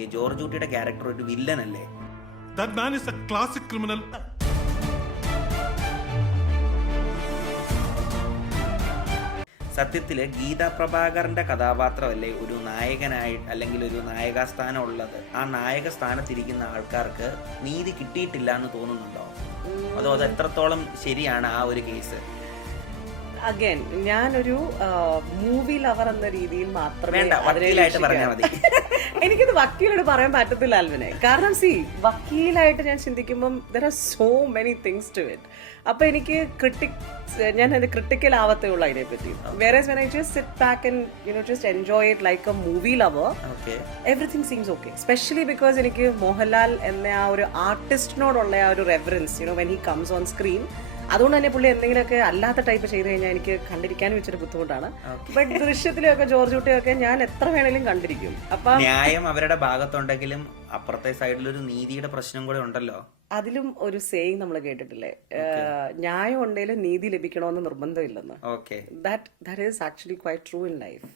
ഈ ജോർജ് കുട്ടിയുടെ ക്യാരക്ടർ ഒരു വില്ലൻ അല്ലേ? That man is a classic criminal. സത്യത്തില് ഗീതാ പ്രഭാകറിന്റെ കഥാപാത്രമല്ലേ ഒരു നായകനായി അല്ലെങ്കിൽ ഒരു നായകസ്ഥാനം ഉള്ളത്? ആ നായക സ്ഥാനത്തിരിക്കുന്ന ആൾക്കാർക്ക് നീതി കിട്ടിയിട്ടില്ല എന്ന് തോന്നുന്നുണ്ടോ? അതോ അത് എത്രത്തോളം ശരിയാണ് ആ ഒരു കേസ്? അഗൈൻ ഞാനൊരു മൂവി ലവർ എന്ന രീതിയിൽ മാത്രമേ വക്കീലായിട്ട് പറഞ്ഞാൽ മതി. എനിക്കിത് വക്കീലായിട്ട് പറയാൻ പറ്റത്തില്ല ആൽവിനെ. കാരണം വക്കീലായിട്ട് ഞാൻ ചിന്തിക്കുമ്പം there are so many things to it. അപ്പൊ എനിക്ക് ഞാൻ അത് ക്രിട്ടിക്കൽ ആവത്തേ ഉള്ളൂ അതിനെ പറ്റി. വേറെ when I just sit back and just enjoy it like A movie lover, everything seems okay. Specially because എനിക്ക് മോഹൻലാൽ എന്ന ആ ഒരു ആർട്ടിസ്റ്റിനോടുള്ള ആ ഒരു reference when he comes on screen, അതുകൊണ്ട് തന്നെ പുള്ളി എന്തെങ്കിലുമൊക്കെ അല്ലാത്ത ടൈപ്പ് ചെയ്ത് കഴിഞ്ഞാൽ എനിക്ക് കണ്ടിരിക്കാനും വെച്ചൊരു ബുദ്ധിമുട്ടാണ്. ബട്ട് ദൃശ്യത്തിലൊക്കെ ജോർജ് കുട്ടിയൊക്കെ ഞാൻ എത്ര വേണേലും കണ്ടിരിക്കും. അപ്പൊ ന്യായം അവരുടെ ഭാഗത്തുണ്ടെങ്കിലും അപ്പുറത്തെ സൈഡിലൊരു നീതിയുടെ പ്രശ്നം കൂടെ ഉണ്ടല്ലോ. അതിലും ഒരു സേയിങ് നമ്മൾ കേട്ടിട്ടില്ലേ, ന്യായം ഉണ്ടെങ്കിലും നീതി ലഭിക്കണമെന്ന് നിർബന്ധമില്ലെന്ന്. That is actually quite true in life.